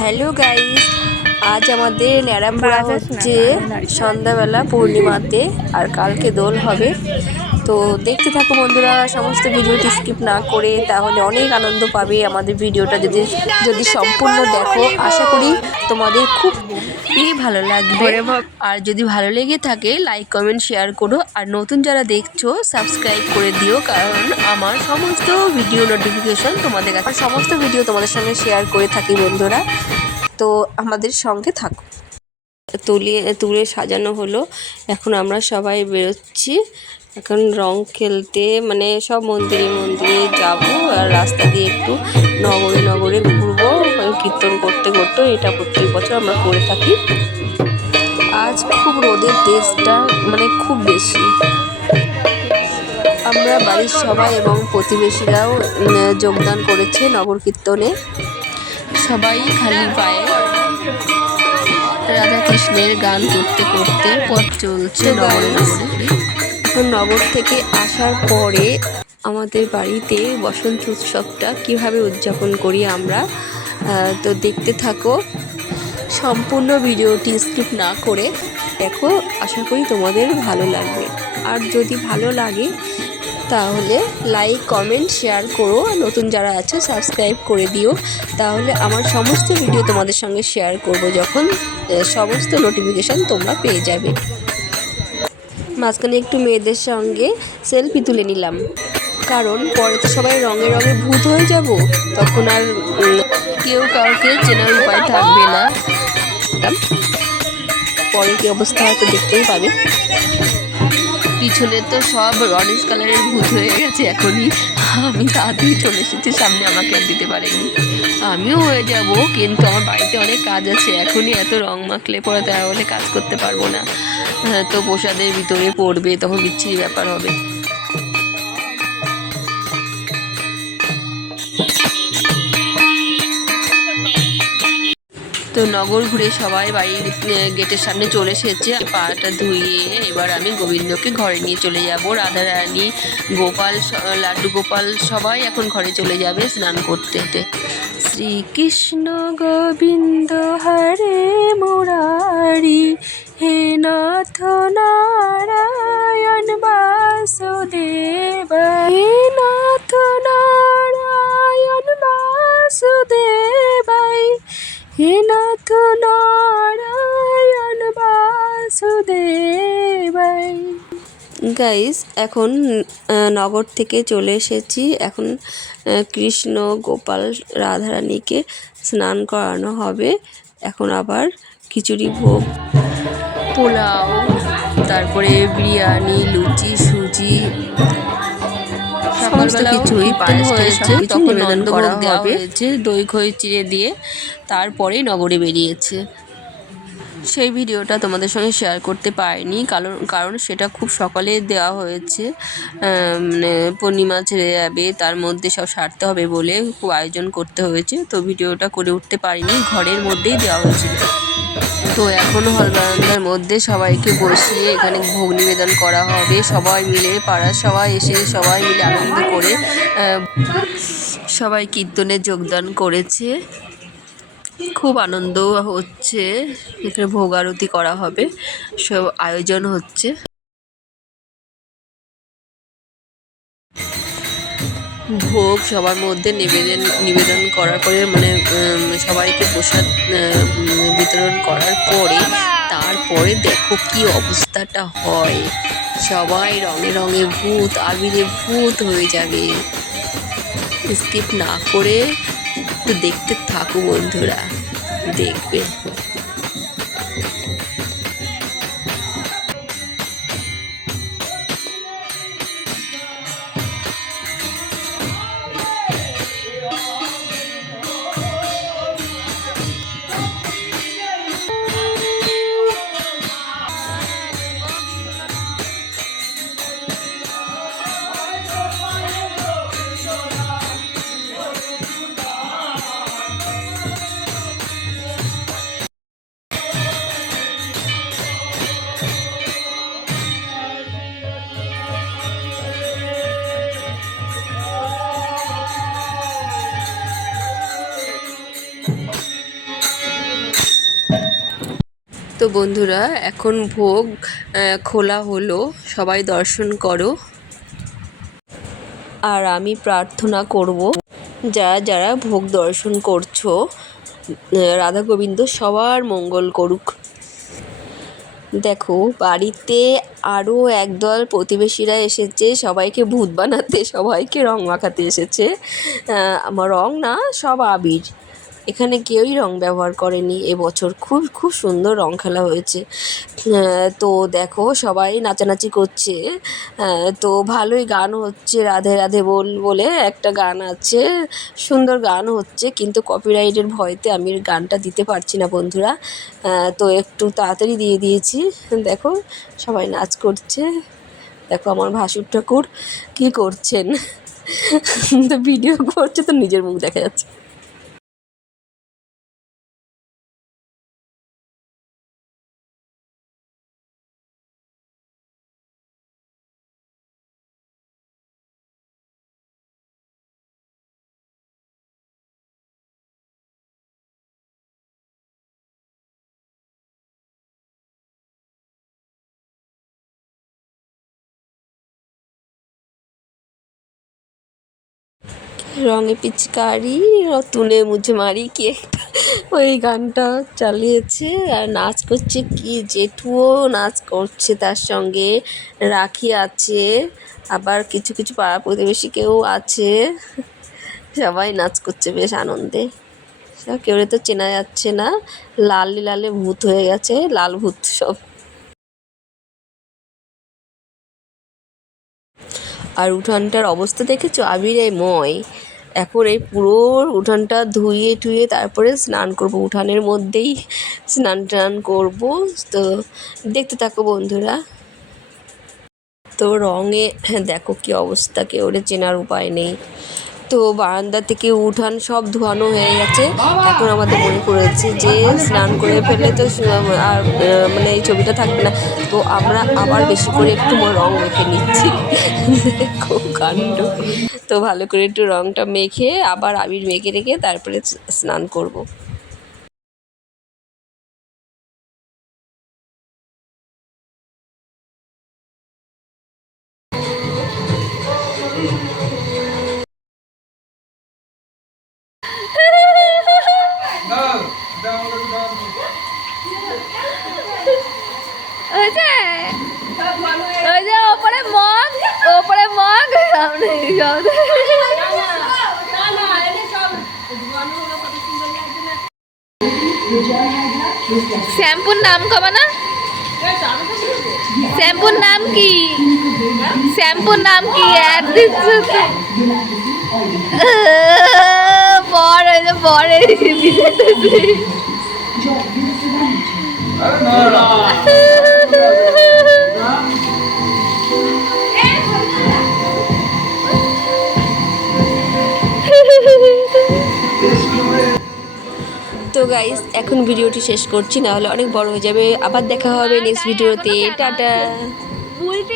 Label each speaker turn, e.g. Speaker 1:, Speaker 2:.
Speaker 1: Hello guys আজ আমাদের ন্যাড়ামপুরা হচ্ছে সন্ধ্যাবেলা পূর্ণিমাতে আর কালকে দোল হবে। তো দেখতে থাকো বন্ধুরা সমস্ত ভিডিওটি স্কিপ না করে তাহলে অনেক আনন্দ পাবে আমাদের ভিডিওটা যদি যদি সম্পূর্ণ দেখো। আশা করি তোমাদের খুব ভালো লাগবে। আর যদি ভালো লেগে থাকে লাইক কমেন্ট শেয়ার করো। আর নতুন যারা দেখছ সাবস্ক্রাইব করে দিও কারণ আমার সমস্ত ভিডিও নোটিফিকেশন তোমাদের কাছে সমস্ত ভিডিও তোমাদের সঙ্গে শেয়ার করে থাকি বন্ধুরা। তো আমাদের সঙ্গে থাকো। তুলিয়ে, তুলে সাজানো হলো। এখন আমরা সবাই বেরোচ্ছি। এখন রং খেলতে মানে সব মন্দিরে মন্দিরে যাব আর রাস্তা দিয়ে একটু নগরে নগরে ঘুরবো, কীর্তন করতে করতে এটা প্রত্যেক বছর আমরা করে থাকি। আজ খুব রোদের তেজটা মানে খুব বেশি। আমরা বাড়ির সবাই এবং প্রতিবেশীরাও যোগদান করেছে নগর কীর্তনে। সবাই খালি পায়ে। রাধা কৃষ্ণের গান করতে করতে পথ চলছে নগরে থেকে আসার পরে আমাদের বাড়িতে বসন্ত উৎসবটা কীভাবে উদযাপন করি আমরা তো দেখতে থাকো। সম্পূর্ণ ভিডিওটি স্কিপ না করে দেখো আশা করি তোমাদের ভালো লাগবে। আর যদি ভালো লাগে তাহলে লাইক কমেন্ট শেয়ার করো। নতুন যারা আছে সাবস্ক্রাইব করে দিও। তাহলে আমার সমস্ত ভিডিও তোমাদের সঙ্গে শেয়ার করব যখন সমস্ত নোটিফিকেশান তোমরা পেয়ে যাবে। মাঝখানে একটু মেয়েদের সঙ্গে সেলফি তুলে নিলাম। কারণ পরে তো সবাই রঙে রঙে ভূত হয়ে যাব। তখন আর কেউ কাউকে চেনার উপায় থাকবে না। পরে কি অবস্থা হয়তো দেখতেই পাবে। পিছনে তো সব অরেঞ্জ কালারের ভূত হয়ে গেছে, এখনই আমি তাড়াতাড়ি চলে এসেছি, সামনে আমাকে আর দিতে পারেনি। আমিও হয়ে যাব, কিন্তু আমার বাড়িতে অনেক কাজ আছে, এখনই এত রং মাখলে পরে তাহলে কাজ করতে পারব না। তো প্রসাদের ভিতরে পড়বে, তখন বিচ্ছিরি ব্যাপার হবে। তো নগর ঘুরে সবাই বাড়ির গেটের সামনে চলে এসেছে। পাটা ধুয়ে এবার আমি গোবিন্দকে ঘরে নিয়ে চলে যাব। রাধারানী, গোপাল লাড্ডু গোপাল সবাই এখন ঘরে চলে যাবে স্নান করতে শ্রীকৃষ্ণ গোবিন্দ হরে মুরারি, হে নাথ নারায়ণ বাসুদেব। গাইস এখন নগর থেকে চলে এসেছি। এখন কৃষ্ণ গোপাল রাধারানীকে স্নান করানো হবে। এখন আবার খিচুড়ি ভোগ। পোলাও তারপরে বিরিয়ানি লুচি সুজি সকালবেলা কিছুই পায়েস হয়েছে তখন নন্দভোগ দেওয়া হয়েছে দই খই চিড়ে দিয়ে তারপরেই নগরে বেরিয়েছে। সেই ভিডিওটা তোমাদের সঙ্গে শেয়ার করতে পারিনি। কারণ কারণ সেটা খুব সকালে দেওয়া হয়েছে। মানে পূর্ণিমা ছেড়ে যাবে, তার মধ্যে সব সারতে হবে বলে খুব আয়োজন করতে হয়েছে। তো ভিডিওটা করে উঠতে পারিনি, ঘরের মধ্যেই দেওয়া হয়েছিল। তো এখন হল বারান্দার মধ্যে সবাইকে বসিয়ে এখানে ভোগ নিবেদন করা হবে। সবাই মিলে, পাড়ার সবাই এসে সবাই মিলে আনন্দ করে সবাই কীর্তনে যোগদান করেছে। খুব আনন্দ হচ্ছে। এখানে ভোগ আরতি করা হবে। সব আয়োজন হচ্ছে। ভোগ সবার মধ্যে নিবেদন নিবেদন করার পরে মানে সবাইকে প্রসাদ বিতরণ করার পরে তারপরে দেখো কি অবস্থাটা হয়। সবাই রঙে রঙে ভূত, আবিরে ভূত হয়ে যাবে। স্কিপ না করে দেখতে থাকো বন্ধুরা। দেখবে। তো বন্ধুরা, এখন ভোগ খোলা হলো। সবাই দর্শন করো। আর আমি প্রার্থনা করব, যারা যারা ভোগ দর্শন করছ রাধা গোবিন্দ সবার মঙ্গল করুক। দেখো, বাড়িতে আরও একদল প্রতিবেশীরা এসেছে, সবাইকে ভূত বানাতে, সবাইকে রং মাখাতে এসেছে। আমার রং না, সব আবির। এখানে কেউই রং ব্যবহার করেনি। এবছর খুব খুব সুন্দর রং খেলা হয়েছে। তো দেখো, সবাই নাচানাচি করছে। তো ভালোই গান হচ্ছে রাধে রাধে বল বলে একটা গান আছে। সুন্দর গান হচ্ছে, কিন্তু কপিরাইটের ভয়তে আমি গানটা দিতে পারছি না বন্ধুরা। তো একটু তাড়াতাড়ি দিয়ে দিয়েছি। দেখো, সবাই নাচ করছে। দেখো আমার ভাসুর ঠাকুর কী করছেন? তো ভিডিও করছে, তো নিজের মুখ দেখা যাচ্ছে। রঙে পিচকারি তুলে মুছে মারি কি একটা ওই গানটা চালিয়েছে। আর নাচ করছে কি জেঠুও, নাচ করছে তার সঙ্গে রাখি আছে। আবার কিছু কিছু পাড়া প্রতিবেশী কেউ আছে। সবাই নাচ করছে বেশ আনন্দে। কেউ তো চেনা যাচ্ছে না। লাল লালে ভূত হয়ে গেছে, লাল ভূত সব। আর উঠানটার অবস্থা দেখেছ? আবিরে ময়। এখন এই পুরো উঠানটা ধুয়ে টুয়ে তারপরে স্নান করব। উঠানের মধ্যেই স্নান টান করব। তো দেখতে থাকো বন্ধুরা। তো রঙে দেখো কি অবস্থা, কেউ চেনার উপায় নেই। তো বারান্দা থেকে উঠান সব ধোয়ানো হয়ে গেছে। এখন আমাদের মনে করেছে যে স্নান করে ফেললে তো আর মানে এই ছবিটা থাকবে না। তো আমরা আবার বেশি করে একটু রং মেখে নিচ্ছি। দেখো কাণ্ড। তো ভালো করে একটু রংটা মেখে আবার আবির মেখে রেখে তারপরে স্নান করব।
Speaker 2: ওপরে মগ সামনে শ্যাম্পুর নাম কবা না? শ্যাম্পুর নাম কি? শ্যাম্পুর নাম কি? এক দিচ্ছে বর এদিকে
Speaker 1: গাইস এখন ভিডিওটি শেষ করছি না হলে অনেক বড় হয়ে যাবে। আবার দেখা হবে নেক্সট ভিডিওতে টাটা।
Speaker 2: বলতে